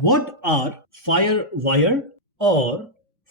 What are FireWire or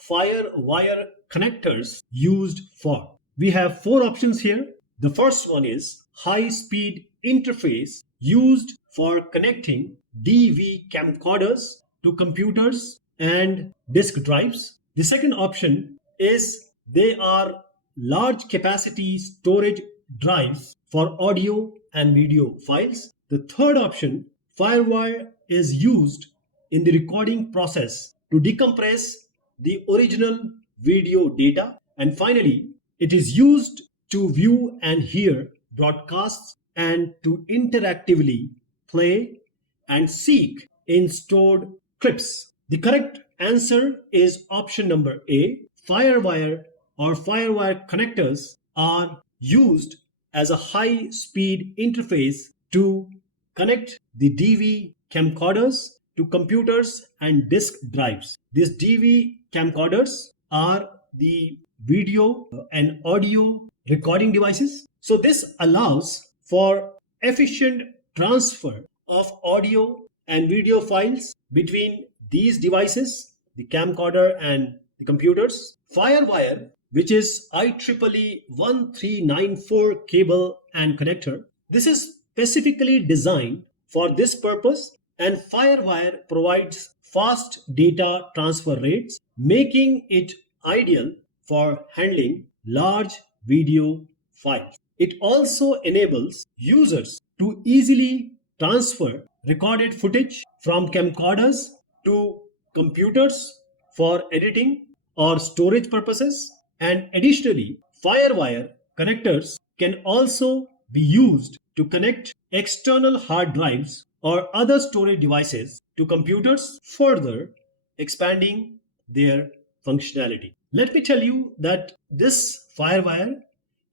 FireWire connectors used for? We have four options here. The first one is high-speed interface used for connecting DV camcorders to computers and disk drives. The second option is they are large capacity storage drives for audio and video files. The third option, FireWire, is used in the recording process to decompress the original video data. And finally, it is used to view and hear broadcasts and to interactively play and seek in stored clips. The correct answer is option number A. FireWire or FireWire connectors are used as a high-speed interface to connect the DV camcorders to computers and disk drives. These DV camcorders are the video and audio recording devices. So this allows for efficient transfer of audio and video files between these devices, the camcorder and the computers. FireWire, which is IEEE 1394 cable and connector, this is specifically designed for this purpose, and FireWire provides fast data transfer rates, making it ideal for handling large video files. It also enables users to easily transfer recorded footage from camcorders to computers for editing or storage purposes. And additionally, FireWire connectors can also be used to connect external hard drives or other storage devices to computers, further expanding their functionality. Let me tell you that this FireWire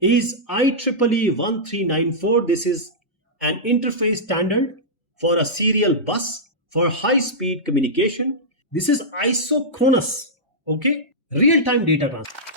is IEEE 1394. This is an interface standard for a serial bus for high-speed communication. This is isochronous, okay, real-time data transfer.